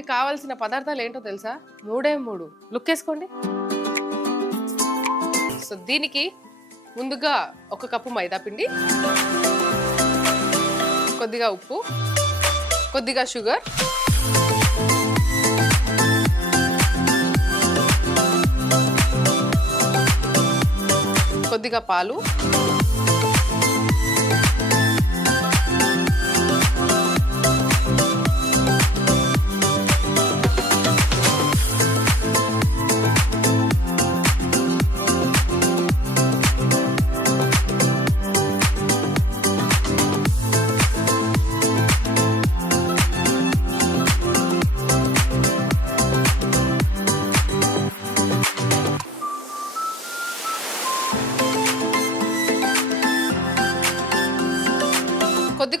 మనకి కావాల్సిన పదార్థాలు ఏంటో తెలుసా? 3 లుక్ వేసుకోండి. సో దీనికి ముందుగా 1 కప్పు మైదా పిండి, కొద్దిగా ఉప్పు, కొద్దిగా షుగర్, కొద్దిగా పాలు,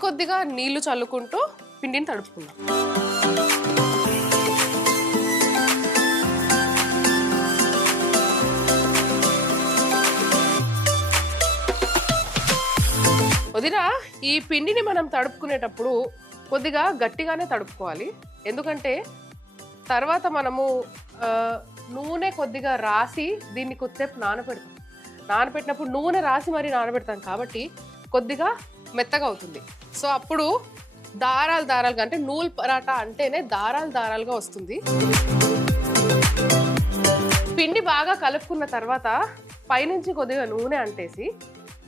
కొద్దిగా నీళ్లు చల్లుకుంటూ పిండిని తడుపుకుందాం. వదినా, ఈ పిండిని మనం తడుపుకునేటప్పుడు కొద్దిగా గట్టిగానే తడుపుకోవాలి. ఎందుకంటే తర్వాత మనము నూనె కొద్దిగా రాసి దీన్ని కొద్దిసేపు నానబెడతాం. నానబెట్టినప్పుడు నూనె రాసి మరి నానబెడతాం కాబట్టి కొద్దిగా మెత్తగా అవుతుంది. సో అప్పుడు దారాలుగా అంటే నూల్ పరాటా అంటేనే దారాలుగా వస్తుంది. పిండి బాగా కలుపుకున్న తర్వాత పైనుంచి కొద్దిగా నూనె అంటేసి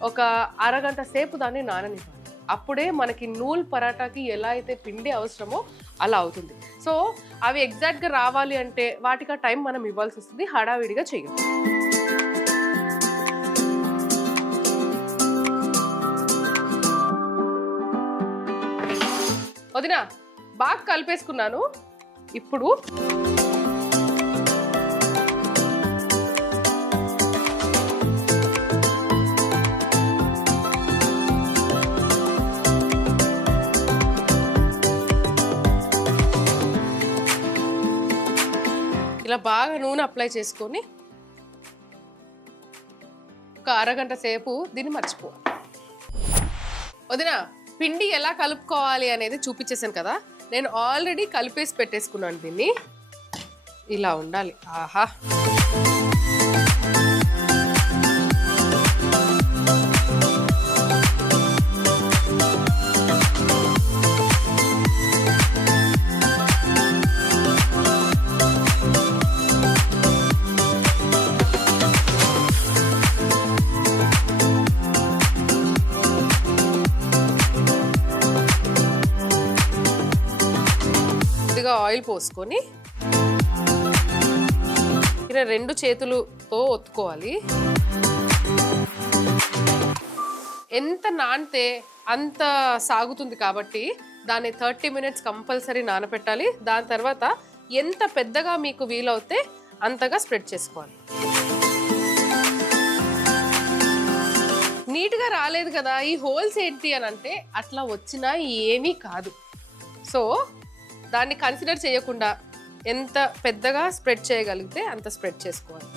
ఒక అరగంట సేపు దాన్ని నాననివ్వాలి. అప్పుడే మనకి నూల్ పరాటాకి ఎలా అయితే పిండి అవసరమో అలా అవుతుంది. సో అవి ఎగ్జాక్ట్గా రావాలి అంటే వాటికి టైం మనం ఇవ్వాల్సి వస్తుంది. హడావిడిగా చేయాలి. వదినా, బాగా కలిపేసుకున్నాను. ఇప్పుడు ఇలా బాగా నూనె అప్లై చేసుకొని ఒక అరగంట సేపు దీన్ని మర్చిపోవాలి. వదినా, పిండి ఎలా కలుపుకోవాలి అనేది చూపించేసాను కదా. నేను ఆల్రెడీ కలిపేసి పెట్టేసుకున్నాను దీన్ని. ఇలా ఉండాలి. ఆహా, ఆయిల్ పోసుకొని ఇలా 2 చేతులతో ఒత్తుకోవాలి. ఎంత నానితే అంత సాగుతుంది కాబట్టి దాన్ని 30 మినిట్స్ కంపల్సరీ నానబెట్టాలి. దాని తర్వాత ఎంత పెద్దగా మీకు వీలవుతే అంతగా స్ప్రెడ్ చేసుకోవాలి. నీట్గా రాలేదు కదా, ఈ హోల్స్ ఏంటి అని అంటే అట్లా వచ్చినా ఏమీ కాదు. సో దాన్ని కన్సిడర్ చేయకుండా ఎంత పెద్దగా స్ప్రెడ్ చేయగలిగితే అంత స్ప్రెడ్ చేసుకోవాలి.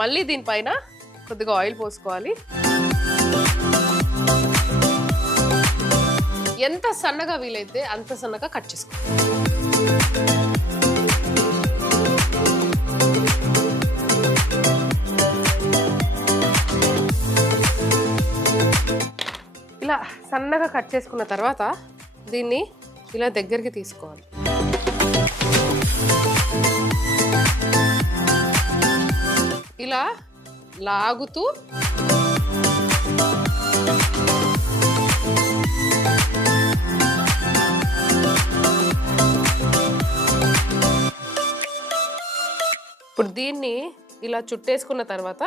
మళ్ళీ దీనిపైన కొద్దిగా ఆయిల్ పోసుకోవాలి. ఎంత సన్నగా వీలైతే అంత సన్నగా కట్ చేసుకోవాలి. ఇలా సన్నగా కట్ చేసుకున్న తర్వాత దీన్ని ఇలా దగ్గరికి తీసుకోవాలి. ఇలా లాగుతూ ఇప్పుడు దీన్ని ఇలా చుట్టేసుకున్న తర్వాత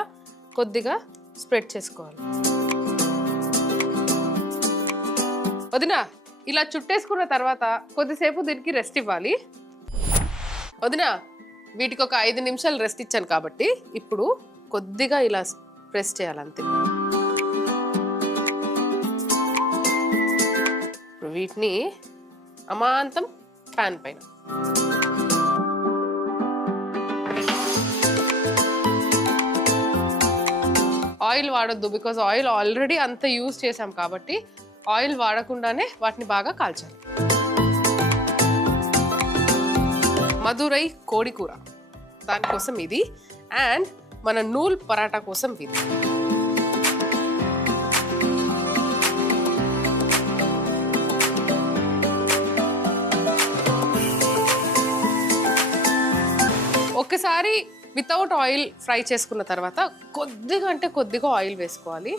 కొద్దిగా స్ప్రెడ్ చేసుకోవాలి. వదినా, ఇలా చుట్టేసుకున్న తర్వాత కొద్దిసేపు దీనికి రెస్ట్ ఇవ్వాలి. వదినా, వీటికి ఒక 5 నిమిషాలు రెస్ట్ ఇచ్చాను కాబట్టి ఇప్పుడు కొద్దిగా ఇలా ప్రెస్ చేయాలంతే. వీటిని అమాంతం ప్యాన్ పైన ఆయిల్ వాడొద్దు. బికాజ్ ఆయిల్ ఆల్రెడీ అంత యూజ్ చేసాం కాబట్టి ఆయిల్ వాడకుండానే వాటిని బాగా కాల్చాలి. మధురై కోడి కూర, దానికోసం ఇది. అండ్ మన నూల్ పరాటా కోసం ఇది. ఒకసారి వితౌట్ ఆయిల్ ఫ్రై చేసుకున్న తర్వాత కొద్దిగా అంటే కొద్దిగా ఆయిల్ వేసుకోవాలి.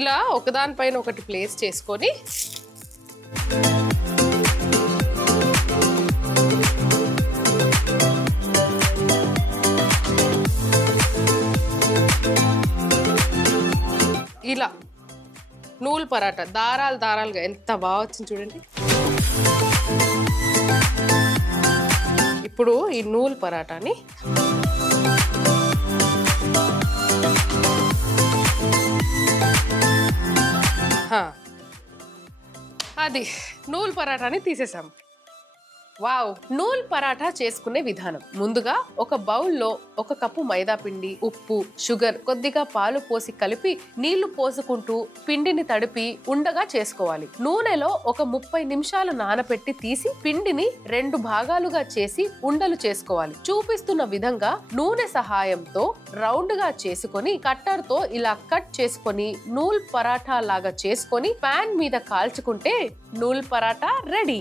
ఇలా ఒకదానిపైన ఒకటి ప్లేస్ చేసుకొని ఇలా నూల్ పరాటా దారాలు దారాలుగా ఎంత బాగా వచ్చింది చూడండి. ఇప్పుడు ఈ నూల్ పరాటాని అది నూల్ పరాటాని తీసేసాం. వావ్! నూల్ పరాఠా చేసుకునే విధానం. ముందుగా ఒక బౌల్లో 1 కప్పు మైదా పిండి, ఉప్పు, షుగర్, కొద్దిగా పాలు పోసి కలిపి నీళ్లు పోసుకుంటూ పిండిని తడిపి ఉండగా చేసుకోవాలి. నూనెలో ఒక 30 నిమిషాలు నానబెట్టి తీసి పిండిని 2 భాగాలుగా చేసి ఉండలు చేసుకోవాలి. చూపిస్తున్న విధంగా నూనె సహాయంతో రౌండ్ గా చేసుకొని కట్టర్ తో ఇలా కట్ చేసుకొని నూల్ పరాఠా లాగా చేసుకొని పాన్ మీద కాల్చుకుంటే నూల్ పరాఠా రెడీ.